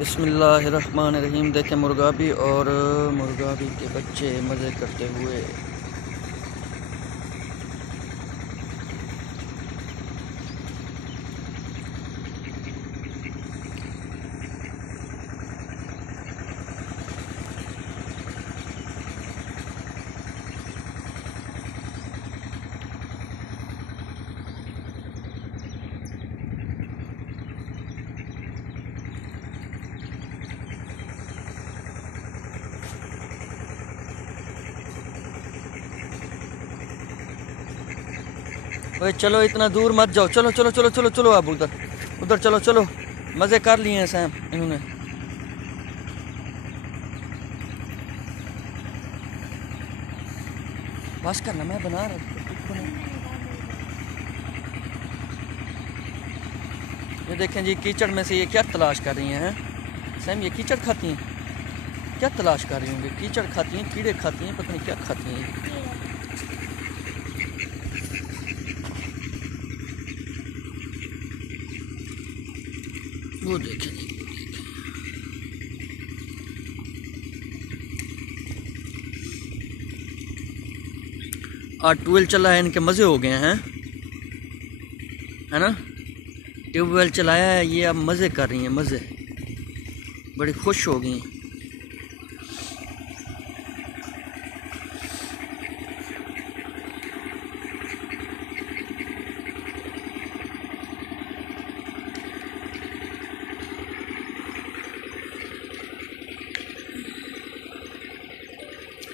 बिस्मिल्लाहिर्रहमानिर्रहीम। देखें मुर्गाबी और मुर्गाबी के बच्चे मज़े करते हुए। ओए चलो, इतना दूर मत जाओ। चलो चलो चलो चलो चलो, अब उधर उधर चलो चलो। मज़े कर लिए हैं सैम इन्होंने। बस करना, मैं बना रहा हूँ। ये देखें जी, कीचड़ में से ये क्या तलाश कर रही हैं सैम? ये कीचड़ खाती हैं? क्या तलाश कर रही होंगी? कीचड़ खाती हैं, कीड़े खाती हैं, पता नहीं क्या खाती हैं। वो देखें जी, आज ट्यूबवेल चला है, इनके मज़े हो गए हैं, है ना। ट्यूबवेल चलाया है, ये अब मज़े कर रही हैं, मज़े। बड़ी खुश हो गई।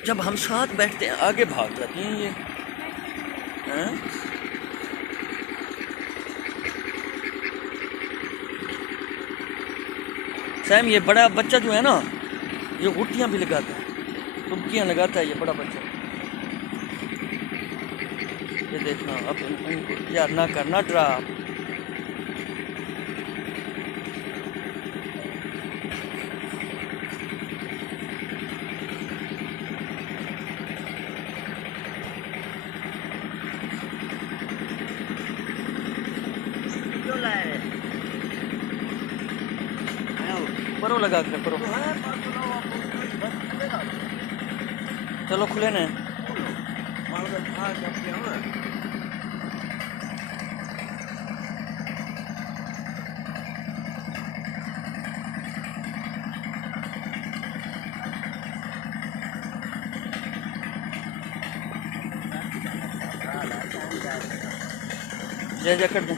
जब हम साथ बैठते हैं आगे भाग जाती हैं ये, हैं? सैम, ये बड़ा बच्चा जो है ना, ये गुटियाँ भी लगाता है, डुबकियाँ लगाता है ये बड़ा बच्चा। ये देखना अब इनको यार, ना करना डरा। परो लगा कर परो। चलो खुले ने। जय जय कर दें।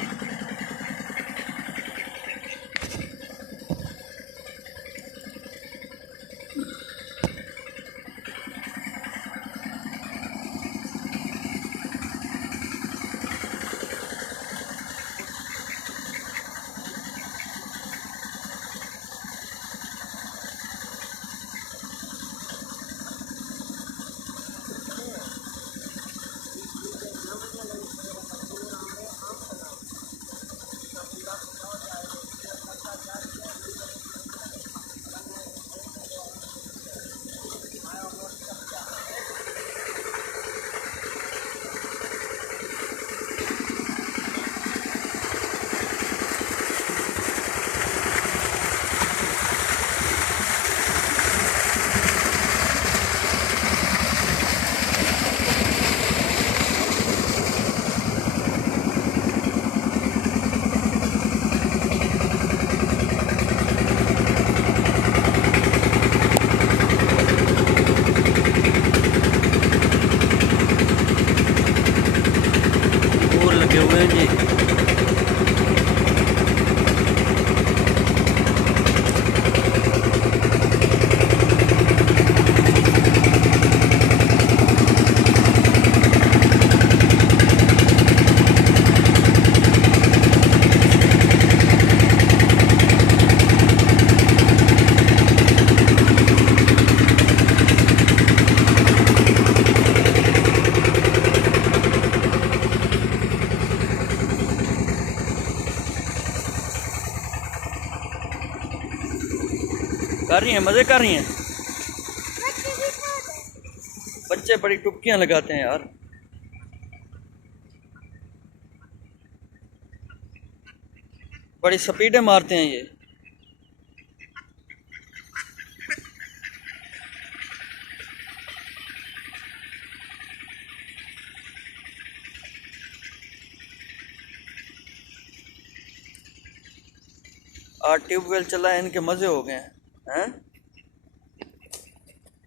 लगे हुए हैं जी। कर रही हैं, मज़े कर रही हैं। बच्चे बड़ी टुपकियां लगाते हैं यार। बड़ी स्पीडें मारते हैं ये। और ट्यूबवेल चला है, इनके मज़े हो गए हैं।